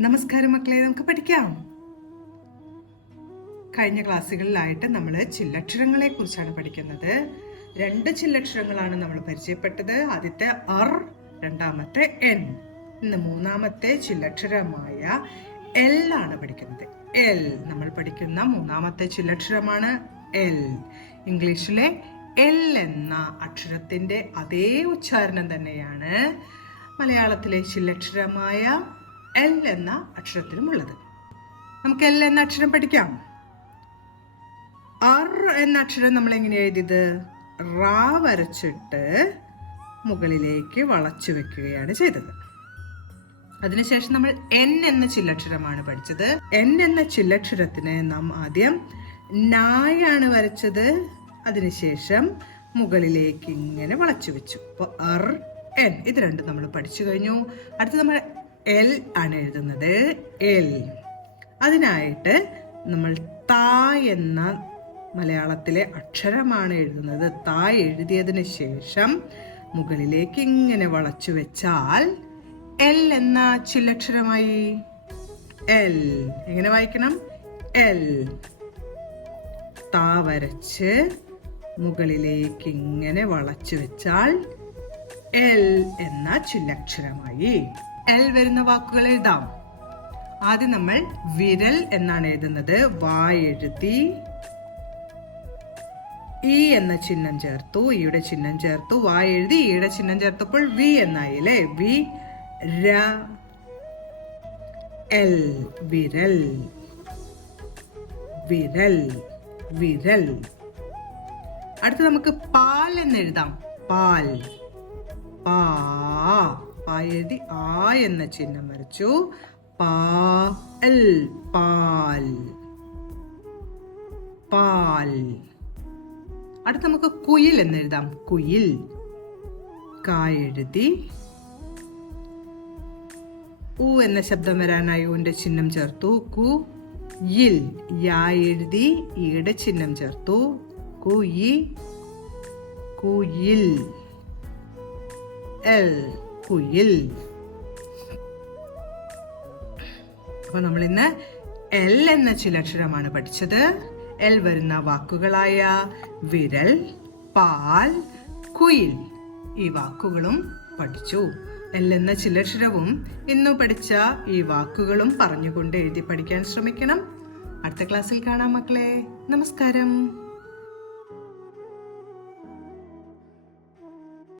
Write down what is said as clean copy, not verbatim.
നമസ്കാരം മക്കളെ, നമുക്ക് പഠിക്കാം. കഴിഞ്ഞ ക്ലാസ്സുകളിലായിട്ട് നമ്മൾ ചില്ലക്ഷരങ്ങളെ കുറിച്ചാണ് പഠിക്കുന്നത്. 2 ചില്ലക്ഷരങ്ങളാണ് നമ്മൾ പരിചയപ്പെട്ടത്. ആദ്യത്തെ അർ, രണ്ടാമത്തെ എൻ. ഇന്ന് മൂന്നാമത്തെ ചില്ലക്ഷരമായ എൽ ആണ് പഠിക്കുന്നത്. എൽ നമ്മൾ പഠിക്കുന്ന മൂന്നാമത്തെ ചില്ലക്ഷരമാണ് എൽ. ഇംഗ്ലീഷിലെ എൽ എന്ന അക്ഷരത്തിന്റെ അതേ ഉച്ചാരണം തന്നെയാണ് മലയാളത്തിലെ ചില്ലക്ഷരമായ എൽ എന്ന അക്ഷരത്തിനുമുള്ളത്. നമുക്ക് എൽ എന്ന അക്ഷരം പഠിക്കാം. അർ എന്ന അക്ഷരം നമ്മൾ എങ്ങനെ എഴുതിയത്? റാ വരച്ചിട്ട് മുകളിലേക്ക് വളച്ചു വെക്കുകയാണ് ചെയ്തത്. അതിനുശേഷം നമ്മൾ എൻ എന്ന ചില്ലക്ഷരമാണ് പഠിച്ചത്. എൻ എന്ന ചില്ലക്ഷരത്തിന് നാം ആദ്യം നായാണ് വരച്ചത്. അതിനുശേഷം മുകളിലേക്ക് ഇങ്ങനെ വളച്ചു വെച്ചു. അപ്പൊ അർ എൻ, ഇത് രണ്ടും നമ്മൾ പഠിച്ചു കഴിഞ്ഞു. അടുത്ത് നമ്മൾ എൽ ആണ് എഴുതുന്നത്. എൽ, അതിനായിട്ട് നമ്മൾ താ എന്ന മലയാളത്തിലെ അക്ഷരമാണ് എഴുതുന്നത്. താ എഴുതിയതിന് ശേഷം മുകളിലേക്ക് ഇങ്ങനെ വളച്ചു വെച്ചാൽ എൽ എന്ന ചില്ലക്ഷരമായി. എൽ എങ്ങനെ വായിക്കണം? എൽ. താ വരച്ച് മുകളിലേക്ക് ഇങ്ങനെ വളച്ചു വെച്ചാൽ എൽ എന്ന ചില്ലക്ഷരമായി. എൽ വരുന്ന വാക്കുകൾ എഴുതാം. ആദ്യം നമ്മൾ വിരൽ എന്നാണ് എഴുതുന്നത്. വാ എഴുതി ഇ എന്ന ചിഹ്നം ചേർത്തു, ഇയുടെ ചിഹ്നം ചേർത്തു. വാ എഴുതി ഇയുടെ ചിഹ്നം ചേർത്തപ്പോൾ വി എന്നായി അല്ലേ? വി ര എൽ, വിരൽ. വിരൽ, വിരൽ. അടുത്ത് നമുക്ക് പാൽ എന്ന് എഴുതാം. പാൽ. പാ എഴുതി ആ എന്ന ചിഹ്നം വരച്ചു. പാൽ, പാൽ, പാൽ. അടുത്ത് നമുക്ക് കുയിൽ എന്ന് എഴുതാം. കുയിൽ. കാ എഴുതി ഉ എന്ന ശബ്ദം വരാനായി ഊന്റെ ചിഹ്നം ചേർത്തു. കുയിൽ. യാ എഴുതി ഈയുടെ ചിഹ്നം ചേർത്തു. കുയിൽ. എൽ, കുയിൽ. അപ്പൊ നമ്മൾ ഇന്ന് എൽ എന്ന ചില്ലക്ഷരമാണ് പഠിച്ചത്. എൽ വരുന്ന വാക്കുകളായ വിരൽ, പാൽ, കുയിൽ, ഈ വാക്കുകളും പഠിച്ചു. എൽ എന്ന ചില്ലക്ഷരവും ഇന്ന് പഠിച്ച ഈ വാക്കുകളും പറഞ്ഞുകൊണ്ട് എഴുതി പഠിക്കാൻ ശ്രമിക്കണം. അടുത്ത ക്ലാസ്സിൽ കാണാം മക്കളെ. നമസ്കാരം.